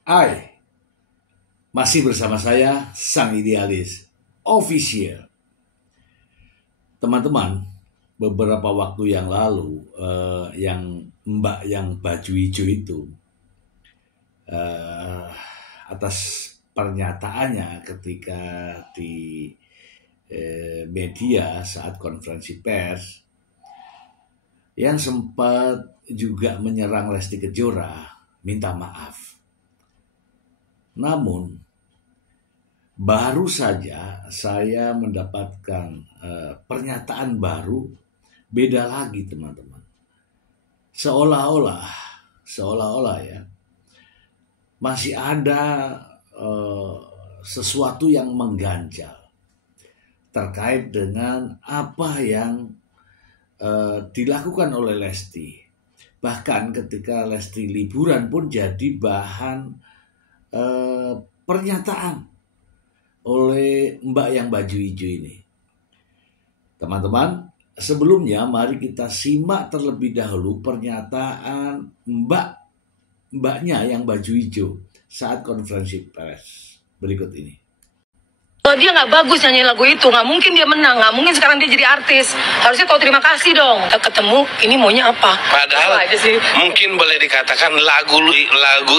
Hai, masih bersama saya Sang Idealis Official. Teman-teman, beberapa waktu yang lalu yang Mbak yang baju hijau itu atas pernyataannya ketika di media saat konferensi pers yang sempat juga menyerang Lesti Kejora, minta maaf. Namun baru saja saya mendapatkan pernyataan baru, beda lagi teman-teman. Seolah-olah ya masih ada sesuatu yang mengganjal terkait dengan apa yang dilakukan oleh Lesti. Bahkan ketika Lesti liburan pun jadi bahan pernyataan oleh Mbak yang baju hijau ini. Teman-teman, sebelumnya mari kita simak terlebih dahulu pernyataan mbaknya yang baju hijau saat konferensi pers berikut ini. Kalau dia nggak bagus nyanyi lagu itu, nggak mungkin dia menang, nggak mungkin sekarang dia jadi artis. Harusnya tahu terima kasih dong. Kita ketemu, ini maunya apa? Padahal apa aja sih? Mungkin boleh dikatakan lagu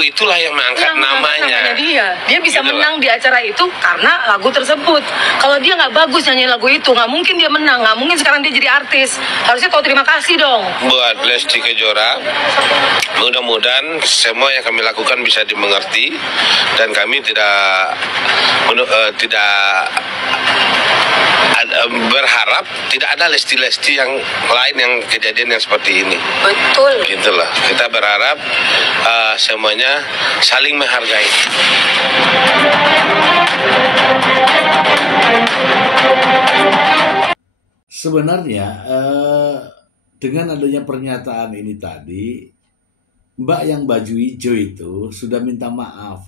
itulah yang mengangkat namanya. Dia bisa menang di acara itu karena lagu tersebut. Kalau dia nggak bagus nyanyi lagu itu, nggak mungkin dia menang, nggak mungkin sekarang dia jadi artis. Harusnya tahu terima kasih dong. Buat Lesti Kejora, mudah-mudahan semua yang kami lakukan bisa dimengerti dan kami tidak berharap tidak ada Lesti-Lesti yang lain yang kejadian yang seperti ini. Betul. Gitulah. Kita berharap semuanya saling menghargai. Sebenarnya dengan adanya pernyataan ini tadi, Mbak yang baju hijau itu sudah minta maaf.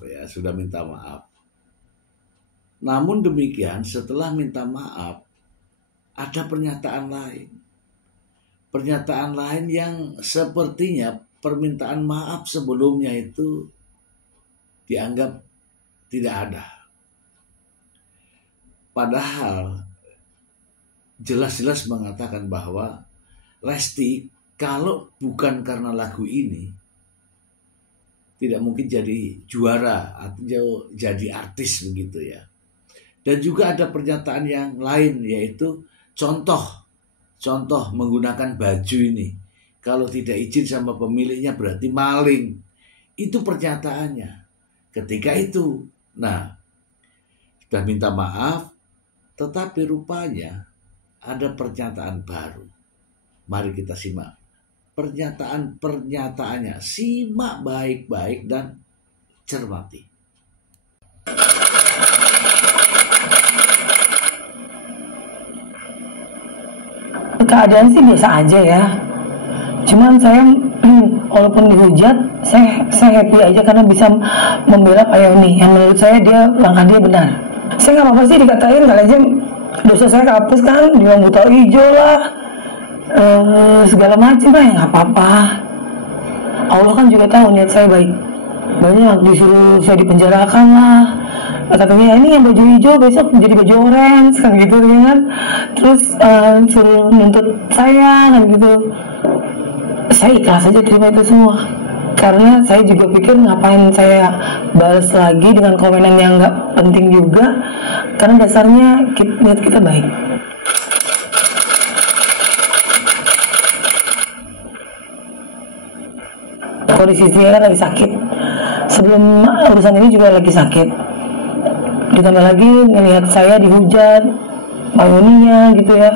Namun demikian setelah minta maaf ada pernyataan lain. Pernyataan lain yang sepertinya permintaan maaf sebelumnya itu dianggap tidak ada. Padahal jelas-jelas mengatakan bahwa Lesti kalau bukan karena lagu ini tidak mungkin jadi juara atau jadi artis begitu ya. Dan juga ada pernyataan yang lain yaitu contoh menggunakan baju ini. Kalau tidak izin sama pemiliknya berarti maling. Itu pernyataannya ketika itu. Nah, sudah minta maaf tetapi rupanya ada pernyataan baru. Mari kita simak pernyataannya. Simak baik-baik dan cermati. Keadaan sih biasa aja ya. Cuman saya walaupun dihujat, saya happy aja karena bisa membela Pak Yoni. Yang menurut saya langkah dia benar. Saya nggak apa-apa sih dikatain, kali aja dosa saya kehapus kan, dia buta hijau lah, segala macam lah, ya nggak apa-apa. Allah kan juga tahu niat saya baik. Banyak disuruh saya dipenjarakan lah. Katanya ini yang baju hijau besok jadi baju orange kan gitu kan. Terus suruh nuntut saya kan gitu. Saya ikhlas aja terima itu semua. Karena saya juga pikir ngapain saya balas lagi dengan komenan yang nggak penting juga. Karena dasarnya niat kita baik. Kondisi dia kan lagi sakit. Sebelum urusan ini juga lagi sakit. Ditambah lagi ngelihat saya dihujat Pak Yoninya gitu ya.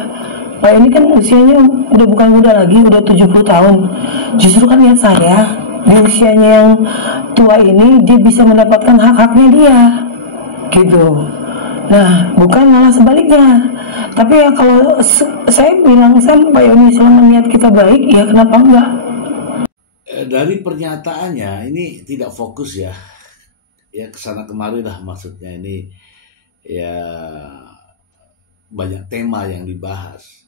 Pak Yoni kan usianya udah bukan muda lagi, udah 70 tahun. Justru kan lihat saya di usianya yang tua ini dia bisa mendapatkan hak-haknya dia gitu. Nah bukan malah sebaliknya. Tapi ya kalau saya bilang Pak Yoni selama niat kita baik, ya kenapa enggak? Dari pernyataannya ini tidak fokus ya kesana kemari lah, maksudnya ini ya banyak tema yang dibahas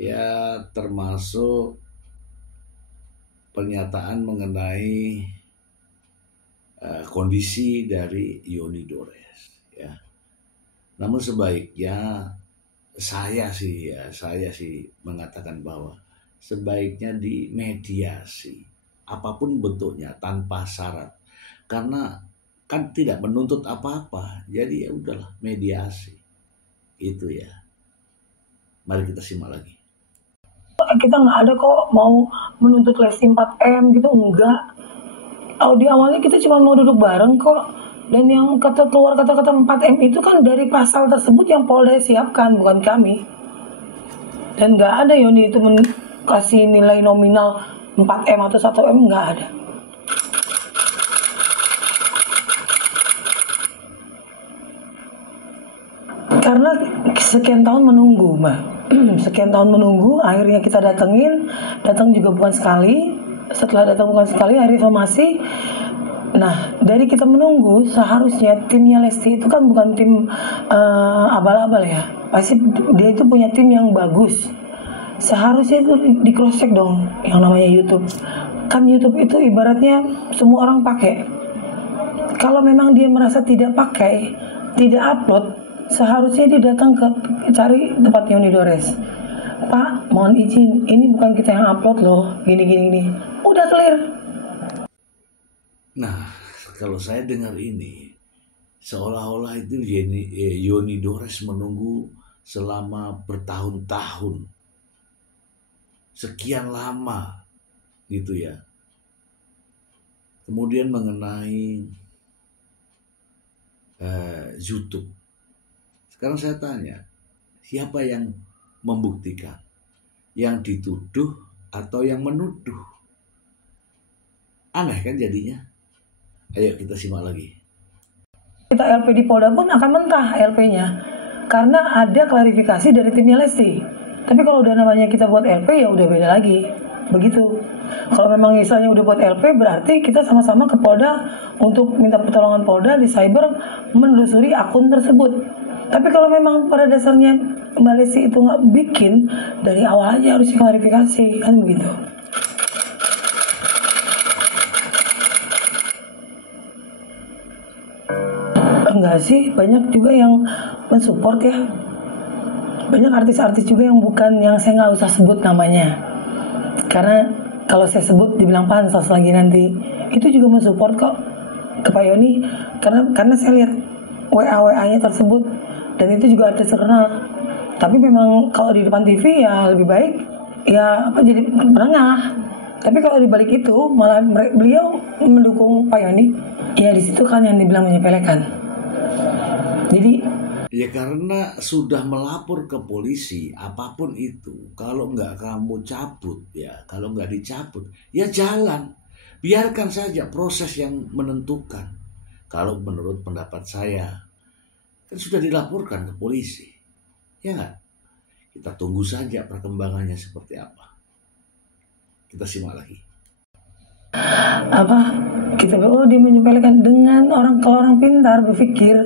ya, termasuk pernyataan mengenai kondisi dari Yoni Dores ya. Namun sebaiknya saya sih mengatakan bahwa sebaiknya dimediasi apapun bentuknya tanpa syarat, karena kan tidak menuntut apa-apa, jadi ya udahlah mediasi itu ya. Mari kita simak lagi. Kita nggak ada kok mau menuntut Lesti 4M gitu, enggak. Di awalnya kita cuma mau duduk bareng kok. Dan yang keluar kata-kata 4M itu kan dari pasal tersebut yang Polda siapkan, bukan kami. Dan nggak ada Yoni itu kasih nilai nominal 4M atau 1M, nggak ada. Karena sekian tahun menunggu, Mbak. Sekian tahun menunggu, akhirnya kita datang juga bukan sekali. Setelah datang bukan sekali, akhirnya somasi. Nah, dari kita menunggu, seharusnya timnya Lesti itu kan bukan tim abal-abal ya. Pasti dia itu punya tim yang bagus. Seharusnya itu di cross check dong, yang namanya YouTube. Kan YouTube itu ibaratnya semua orang pakai. Kalau memang dia merasa tidak pakai, tidak upload, seharusnya dia datang ke cari tempat Yoni Dores. Pak, mohon izin, ini bukan kita yang upload loh, gini. Udah clear. Nah, kalau saya dengar ini, seolah-olah itu Yoni Dores menunggu selama bertahun-tahun, sekian lama, gitu ya. Kemudian mengenai YouTube, sekarang saya tanya, siapa yang membuktikan? Yang dituduh atau yang menuduh? Aneh kan jadinya? Ayo kita simak lagi. Kita LP di Polda pun akan mentah LP-nya. Karena ada klarifikasi dari timnya Lesti. Tapi kalau udah namanya kita buat LP ya udah beda lagi. Begitu. Kalau memang misalnya udah buat LP berarti kita sama-sama ke Polda untuk minta pertolongan Polda di cyber menelusuri akun tersebut. Tapi kalau memang pada dasarnya Mbak Lesti itu nggak bikin, dari awal aja harus klarifikasi, kan begitu. Enggak sih, banyak juga yang mensupport ya. Banyak artis-artis juga yang bukan, yang saya nggak usah sebut namanya. Karena kalau saya sebut dibilang pansos lagi nanti. Itu juga mensupport kok ke Pak Yoni. Karena saya lihat WA-WA-nya tersebut. Dan itu juga artis terkenal. Tapi memang kalau di depan TV ya lebih baik ya jadi penengah. Tapi kalau di balik itu malah beliau mendukung Pak Yoni. Ya di situ kan yang dibilang menyepelekan. Jadi ya karena sudah melapor ke polisi apapun itu, kalau nggak kamu cabut ya, kalau nggak dicabut ya jalan, biarkan saja proses yang menentukan. Kalau menurut pendapat saya kan sudah dilaporkan ke polisi, ya nggak? Kita tunggu saja perkembangannya seperti apa. Kita simak lagi. Kita dia menyepelekan dengan kalau orang pintar berpikir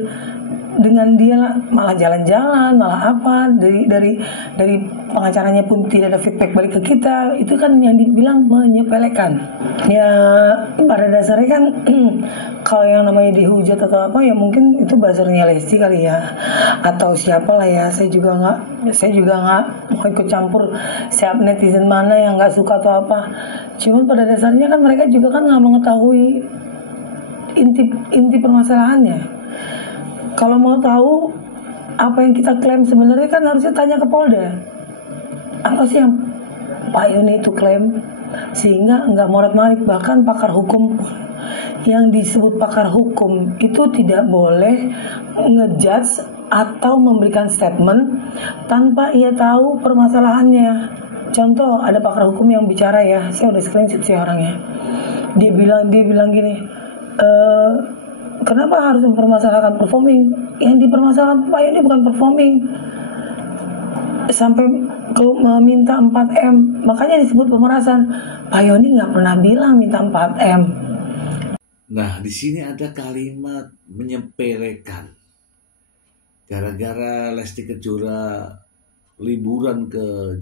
dengan dia malah jalan-jalan, malah apa dari pengacaranya pun tidak ada feedback balik ke kita, itu kan yang dibilang menyepelekan. Ya pada dasarnya kan kalau yang namanya dihujat atau apa ya mungkin itu buzzernya Lesti kali ya, atau siapa lah ya, saya juga nggak mau ikut campur siapa netizen mana yang nggak suka atau apa. Cuman pada dasarnya kan mereka juga kan nggak mengetahui inti permasalahannya. Kalau mau tahu apa yang kita klaim sebenarnya kan harusnya tanya ke Polda. Apa sih yang Pak Yoni itu klaim? Sehingga nggak morat-marit, bahkan pakar hukum yang disebut pakar hukum itu tidak boleh ngejudge atau memberikan statement tanpa ia tahu permasalahannya. Contoh ada pakar hukum yang bicara ya, saya udah screenshot sih orangnya. Dia bilang gini, kenapa harus mempermasalahkan performing? Yang dipermasalahkan Pak Yoni bukan performing. Sampai meminta 4M, makanya disebut pemerasan. Pak Yoni nggak pernah bilang minta 4M. Nah, di sini ada kalimat menyepelekan. Gara-gara Lesti Kejora liburan ke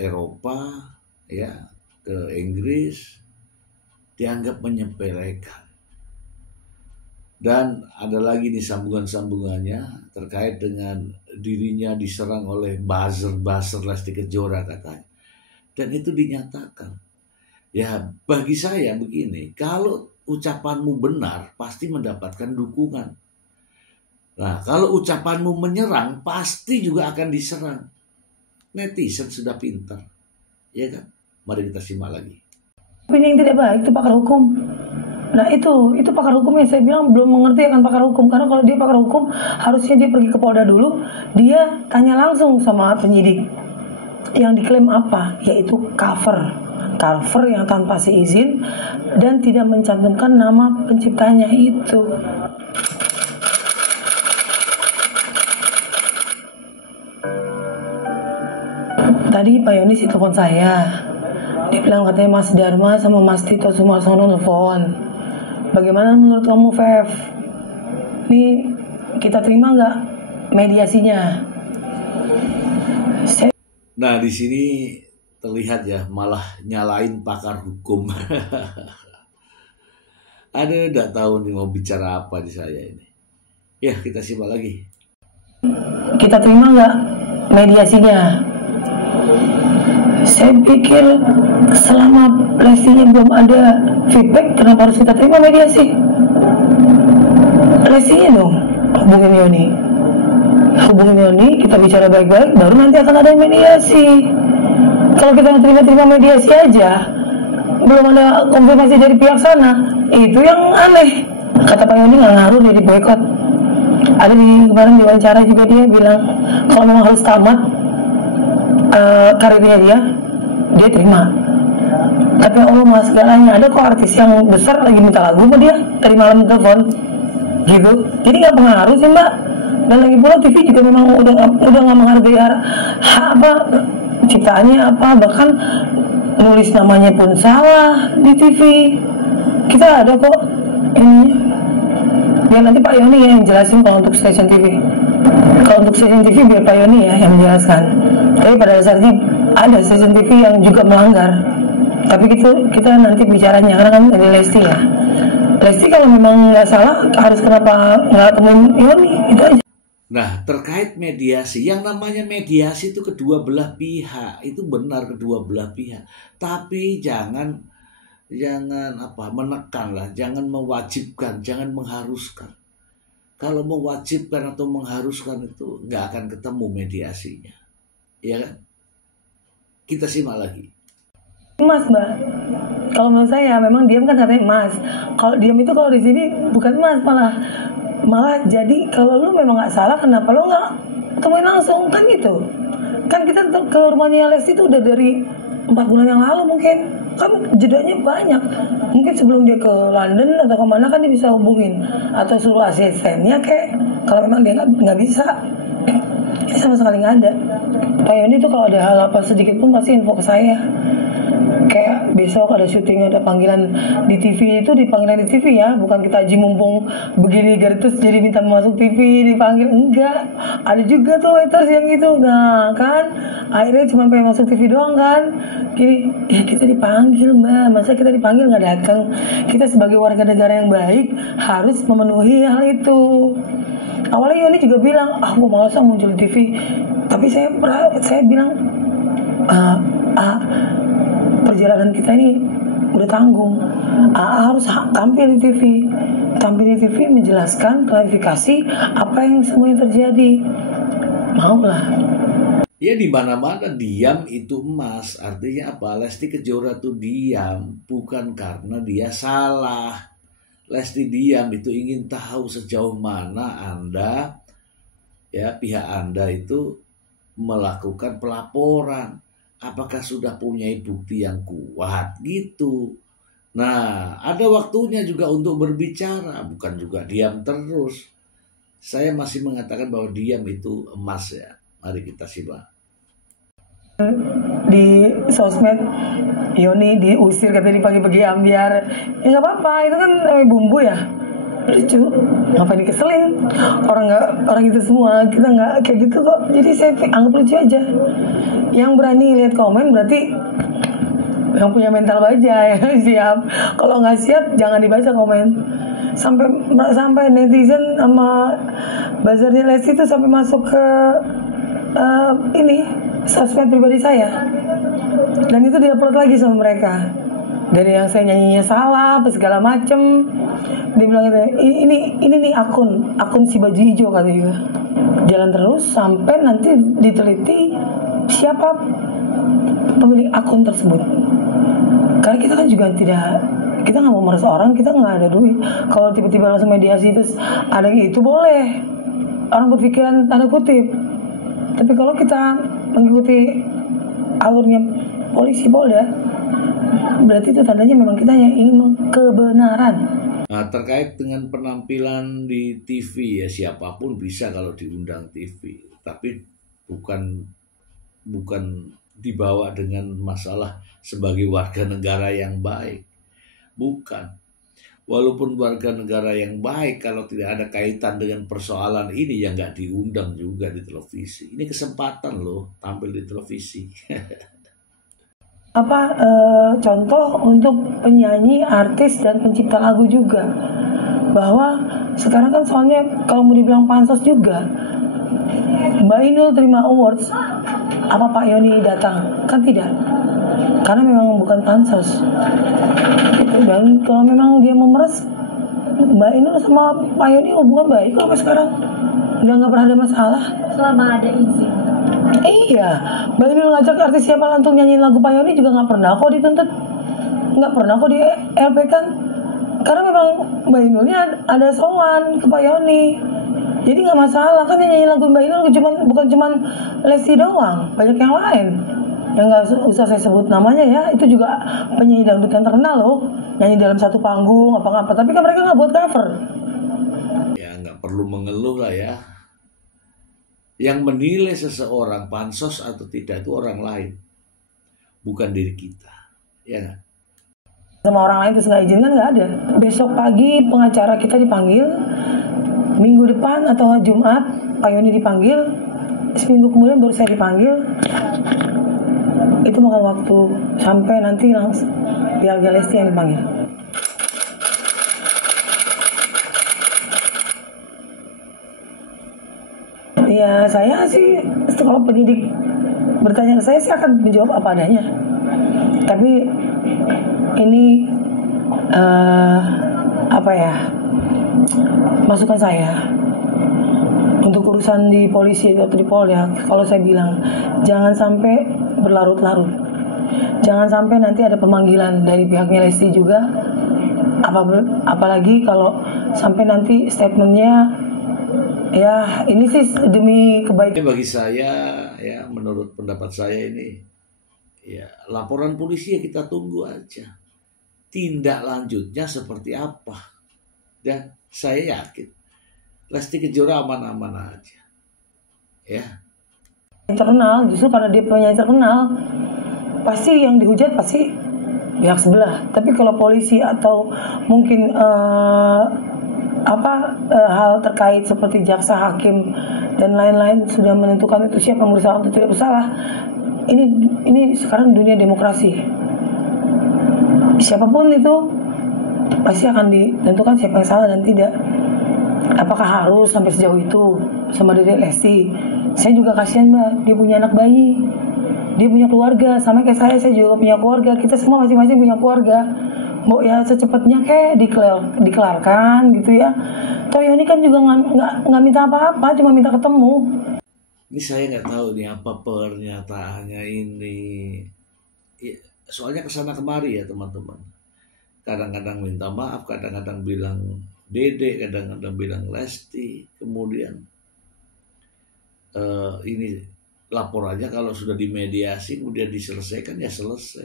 Eropa, ya, ke Inggris, dianggap menyepelekan. Dan ada lagi nih sambungan-sambungannya terkait dengan dirinya diserang oleh buzzer Lesti Kejora katanya. Dan itu dinyatakan. Ya bagi saya begini, kalau ucapanmu benar pasti mendapatkan dukungan. Nah kalau ucapanmu menyerang pasti juga akan diserang. Netizen sudah pintar, ya kan? Mari kita simak lagi. Tapi yang tidak baik itu pakar hukum. Nah itu pakar hukum yang saya bilang belum mengerti akan pakar hukum. Karena kalau dia pakar hukum harusnya dia pergi ke Polda dulu. Dia tanya langsung sama penyidik. Yang diklaim apa? Yaitu cover yang tanpa seizin dan tidak mencantumkan nama penciptanya itu. Tadi Pak Yonis telepon saya. Dia bilang katanya Mas Dharma sama Mas Tito Sumarsono nelfon. Bagaimana menurut kamu, Fev? Ini kita terima nggak mediasinya? Nah di sini terlihat ya malah nyalain pakar hukum. Ada nggak tahu nih mau bicara apa di saya ini. Ya kita simak lagi. Kita terima nggak mediasinya? Saya pikir selama Lestinya belum ada feedback, kenapa harus kita terima mediasi? Lestinya dong hubungin Yoni, kita bicara baik-baik, baru nanti akan ada mediasi. Kalau kita terima mediasi aja, belum ada konfirmasi dari pihak sana, itu yang aneh. Kata Pak Yoni nggak ngaruh dia diboikot. Ada kemarin diwawancara juga dia bilang kalau memang harus tamat karirnya dia terima. Tapi Allah maha segalanya. Ada kok artis yang besar lagi minta lagu sama dia tadi malam telepon gitu. Jadi nggak pengaruh sih mbak. Dan lagi pula TV juga memang udah nggak menghargai apa ciptaannya apa, bahkan nulis namanya pun salah di TV. Kita ada kok ini. Biar nanti Pak Yoni yang jelasin kalau untuk stasiun TV. Kalau untuk stasiun TV biar Pak Yoni ya yang menjelaskan. Tapi pada dasarnya ada stasiun TV yang juga melanggar. Tapi kita nanti bicaranya karena kan dari Lesti ya. Lesti kalau memang nggak salah harus kenapa nggak temuin Yoni itu aja. Nah terkait mediasi, yang namanya mediasi itu kedua belah pihak, itu benar kedua belah pihak. Tapi jangan menekan lah, jangan mewajibkan, jangan mengharuskan. Kalau mewajibkan atau mengharuskan itu nggak akan ketemu mediasinya, ya kan? Kita simak lagi. Mas mbak, kalau menurut saya memang diam kan katanya Mas. Kalau diam itu kalau di sini bukan Mas malah jadi kalau lu memang nggak salah kenapa lu nggak temuin langsung kan gitu. Kan kita ke rumahnya Lesti itu udah dari 4 bulan yang lalu mungkin. Kan jedanya banyak. Mungkin sebelum dia ke London atau kemana kan dia bisa hubungin. Atau suruh asistennya kayak. Kalau memang dia nggak bisa. Ini sama sekali nggak ada. Pak Yoni tuh kalau ada hal apa sedikit pun pasti info ke saya. Kayak besok ada syuting, ada panggilan di TV, itu dipanggilan di TV ya, bukan kita aja mumpung begini terus jadi minta masuk TV dipanggil, enggak. Ada juga tuh haters yang gitu, nah kan akhirnya cuma pengen masuk TV doang kan. Gini, ya kita dipanggil mbak, masa kita dipanggil nggak datang? Kita sebagai warga negara yang baik harus memenuhi hal itu. Awalnya Yoni juga bilang, gue malas muncul di TV, tapi saya bilang perjalanan kita ini udah tanggung. Harus tampil di TV menjelaskan, klarifikasi apa yang semua yang terjadi. Mau lah. Ya di mana-mana diam itu emas. Artinya apa? Lesti Kejora tuh diam bukan karena dia salah. Lesti diam itu ingin tahu sejauh mana Anda, ya pihak Anda itu melakukan pelaporan. Apakah sudah punya bukti yang kuat gitu. Nah ada waktunya juga untuk berbicara, bukan juga diam terus. Saya masih mengatakan bahwa diam itu emas ya. Mari kita simak. Di sosmed Yoni diusir katanya dipagi-pagi ambiar. Ya nggak apa-apa, itu kan bumbu ya. Lucu, ngapain dikeselin orang itu semua, kita nggak kayak gitu kok. Jadi saya anggap lucu aja. Yang berani lihat komen berarti yang punya mental baja ya siap. Kalau nggak siap jangan dibaca komen. sampai netizen sama buzzernya Lesti itu sampai masuk ke ini sosmed pribadi saya, dan itu diupload lagi sama mereka. Dari yang saya nyanyinya salah apa segala macem, dia bilang gitu, ini nih akun si baju hijau katanya. Jalan terus sampai nanti diteliti siapa pemilik akun tersebut. Karena kita kan juga kita nggak mau meres orang, kita nggak ada duit. Kalau tiba-tiba langsung mediasi terus ada yang itu boleh, orang berpikiran tanda kutip. Tapi kalau kita mengikuti alurnya polisi Polda, berarti itu tandanya memang kita yang ingin kebenaran. Nah, terkait dengan penampilan di TV ya, siapapun bisa kalau diundang TV, tapi bukan dibawa dengan masalah sebagai warga negara yang baik. Bukan. Walaupun warga negara yang baik, kalau tidak ada kaitan dengan persoalan ini ya nggak diundang juga di televisi. Ini kesempatan loh tampil di televisi. Contoh untuk penyanyi, artis, dan pencipta lagu juga, bahwa sekarang kan soalnya kalau mau dibilang pansos juga, Mbak Inul terima awards, apa Pak Yoni datang? Kan tidak, karena memang bukan pansos. Dan kalau memang dia memeres, Mbak Inul sama Pak Yoni hubungan baik kok sampai sekarang, nggak pernah ada masalah selama ada izin. Iya, Mbak Inul ngajak artis siapa lah untuk nyanyiin lagu Pak Yoni juga nggak pernah kok dituntut, nggak pernah kok di LP kan, karena memang Mbak Inulnya ada sowan ke Pak Yoni, jadi nggak masalah kan. Yang nyanyi lagu Mbak Inul bukan cuman Lesti doang, banyak yang lain yang nggak usah saya sebut namanya ya, itu juga penyanyi dangdut yang terkenal loh, nyanyi dalam satu panggung apa-apa, tapi kan mereka nggak buat cover. Ya nggak perlu mengeluh lah ya. Yang menilai seseorang pansos atau tidak itu orang lain, bukan diri kita, ya nggak? Sama orang lain terus nggak izin kan nggak ada. Besok pagi pengacara kita dipanggil, minggu depan atau Jumat Pak Yoni dipanggil, seminggu kemudian baru saya dipanggil. Itu makan waktu sampai nanti langsung pihak Lesti yang dipanggil. Ya saya sih kalau penyidik bertanya ke saya akan menjawab apa adanya. Tapi ini masukan saya untuk urusan di polisi atau di Polda. Kalau saya bilang jangan sampai berlarut-larut, jangan sampai nanti ada pemanggilan dari pihaknya Lesti juga, apalagi kalau sampai nanti statementnya ya ini sih demi kebaikan. Bagi saya ya, menurut pendapat saya ini ya, laporan polisi ya kita tunggu aja tindak lanjutnya seperti apa, dan saya yakin Lesti Kejora aman-aman aja ya. Internal, justru karena dia penyanyi terkenal, pasti yang dihujat pasti pihak sebelah. Tapi kalau polisi atau mungkin hal terkait seperti jaksa, hakim dan lain-lain sudah menentukan itu siapa yang bersalah atau tidak bersalah. Ini sekarang dunia demokrasi. Siapapun itu pasti akan ditentukan siapa yang salah dan tidak. Apakah harus sampai sejauh itu sama Dede Lesti? Saya juga kasihan Mbak, dia punya anak bayi, dia punya keluarga, sama kayak saya juga punya keluarga. Kita semua masing-masing punya keluarga. Mau ya secepatnya kayak dikelarkan gitu ya. Toh Yoni kan juga nggak minta apa-apa, cuma minta ketemu. Ini saya nggak tahu nih apa pernyataannya ini. Soalnya kesana kemari ya teman-teman. Kadang-kadang minta maaf, kadang-kadang bilang Dede, kadang-kadang bilang Lesti, kemudian ini laporannya kalau sudah dimediasi kemudian diselesaikan ya selesai.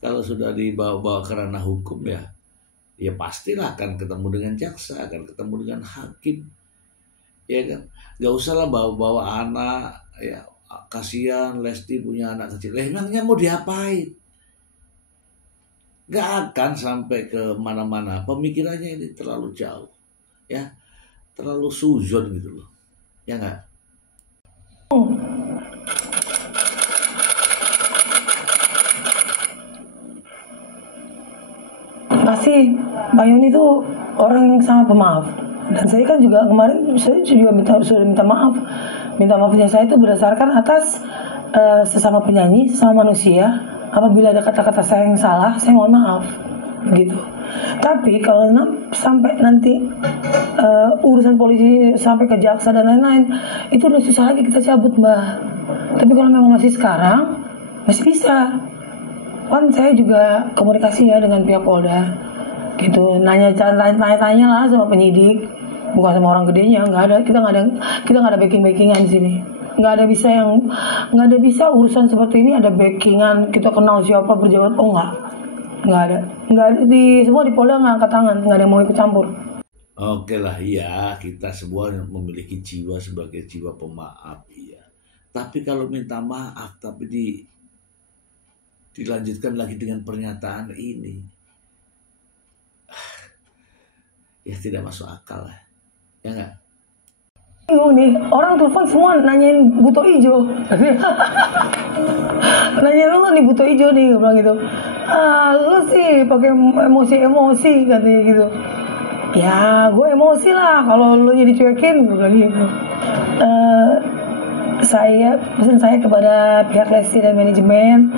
Kalau sudah dibawa ke ranah hukum ya pastilah akan ketemu dengan jaksa, akan ketemu dengan hakim, ya kan. Gak usah lah bawa anak ya, kasihan Lesti punya anak kecil. Emangnya mau diapain? Gak akan sampai ke mana-mana. Pemikirannya ini terlalu jauh, ya, terlalu suzon gitu loh, ya nggak? Pasti Mbak Yoni tuh orang yang sangat pemaaf. Dan saya kan juga kemarin saya juga sudah minta maaf. Minta maafnya saya itu berdasarkan atas sesama penyanyi, sesama manusia. Apabila ada kata-kata saya yang salah, saya mohon maaf, gitu. Tapi kalau sampai nanti urusan polisi sampai ke jaksa dan lain-lain, itu udah susah lagi kita cabut, Mbak. Tapi kalau memang masih sekarang, masih bisa. Kan saya juga komunikasi ya dengan pihak Polda, gitu. Tanya-tanya lah sama penyidik. Bukan sama orang gedenya, nggak ada, kita nggak ada backingan di sini, nggak ada bisa urusan seperti ini ada backingan, kita kenal siapa berjawab, nggak ada di semua di Polda nggak angkat tangan, nggak ada yang mau ikut campur. Oke lah, iya, kita semua memiliki jiwa sebagai jiwa pemaaf, iya. Tapi kalau minta maaf tapi dilanjutkan lagi dengan pernyataan ini, ya tidak masuk akal lah. Ya enggak? Nih, orang telepon semua nanyain Buto Ijo. Nanyain lu nih Buto Ijo nih, gue bilang gitu. Lu sih pakai emosi katanya gitu. Ya, gue emosi lah kalau lu jadi cuekin, gue bilang gitu. Pesan saya kepada pihak Lesti dan manajemen,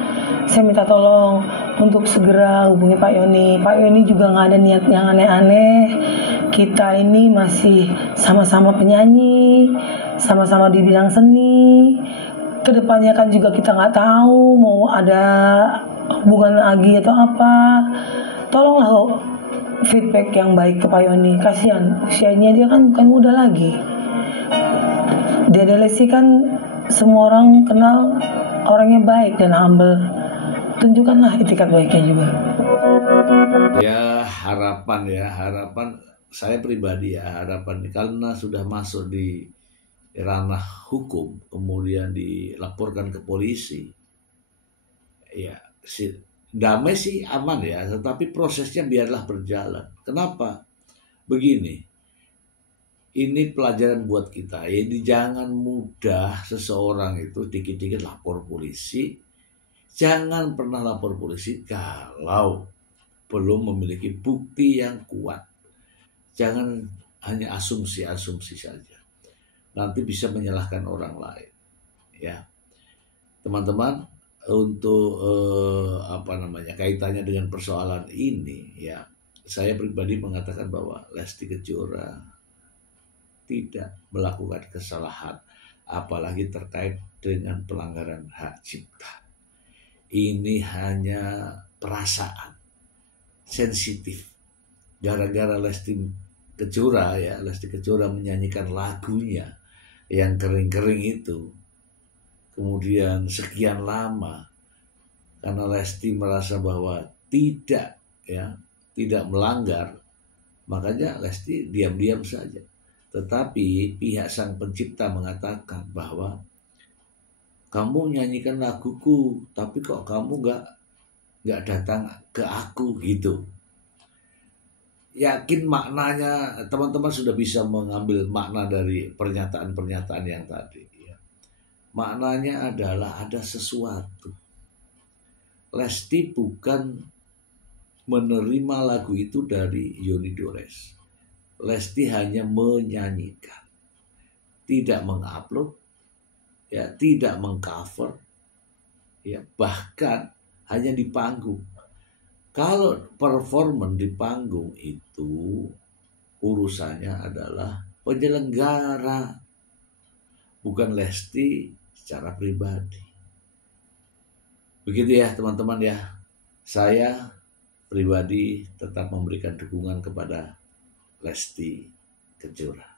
saya minta tolong untuk segera hubungi Pak Yoni. Pak Yoni juga nggak ada niat yang aneh-aneh. Kita ini masih sama-sama penyanyi, sama-sama di bidang seni. Kedepannya kan juga kita nggak tahu mau ada hubungan lagi atau apa. Tolonglah feedback yang baik ke Pak Yoni. Kasihan, usianya dia kan bukan muda lagi. Dede Lesti kan semua orang kenal orangnya baik dan humble. Tunjukkanlah itikat baiknya juga. Ya harapan saya pribadi ya, harapan karena sudah masuk di ranah hukum kemudian dilaporkan ke polisi, ya damai sih aman ya, tetapi prosesnya biarlah berjalan. Kenapa? Begini. Ini pelajaran buat kita. Jadi jangan mudah seseorang itu dikit-dikit lapor polisi. Jangan pernah lapor polisi kalau belum memiliki bukti yang kuat. Jangan hanya asumsi-asumsi saja. Nanti bisa menyalahkan orang lain. Ya, teman-teman, untuk kaitannya dengan persoalan ini, ya saya pribadi mengatakan bahwa Lesti Kejora tidak melakukan kesalahan, apalagi terkait dengan pelanggaran hak cipta. Ini hanya perasaan sensitif. Gara-gara Lesti Kejora menyanyikan lagunya yang kering-kering itu, kemudian sekian lama, karena Lesti merasa bahwa tidak melanggar, makanya Lesti diam-diam saja. Tetapi pihak sang pencipta mengatakan bahwa kamu nyanyikan laguku, tapi kok kamu nggak datang ke aku gitu. Yakin maknanya teman-teman sudah bisa mengambil makna dari pernyataan-pernyataan yang tadi. Ya. Maknanya adalah ada sesuatu. Lesti bukan menerima lagu itu dari Yoni Dores. Lesti hanya menyanyikan, tidak mengupload, ya, tidak mengcover, ya, bahkan hanya di panggung. Kalau performan di panggung itu urusannya adalah penyelenggara, bukan Lesti secara pribadi. Begitu ya teman-teman ya. Saya pribadi tetap memberikan dukungan kepada Lesti Kejora.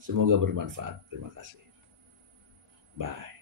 Semoga bermanfaat. Terima kasih. Bye.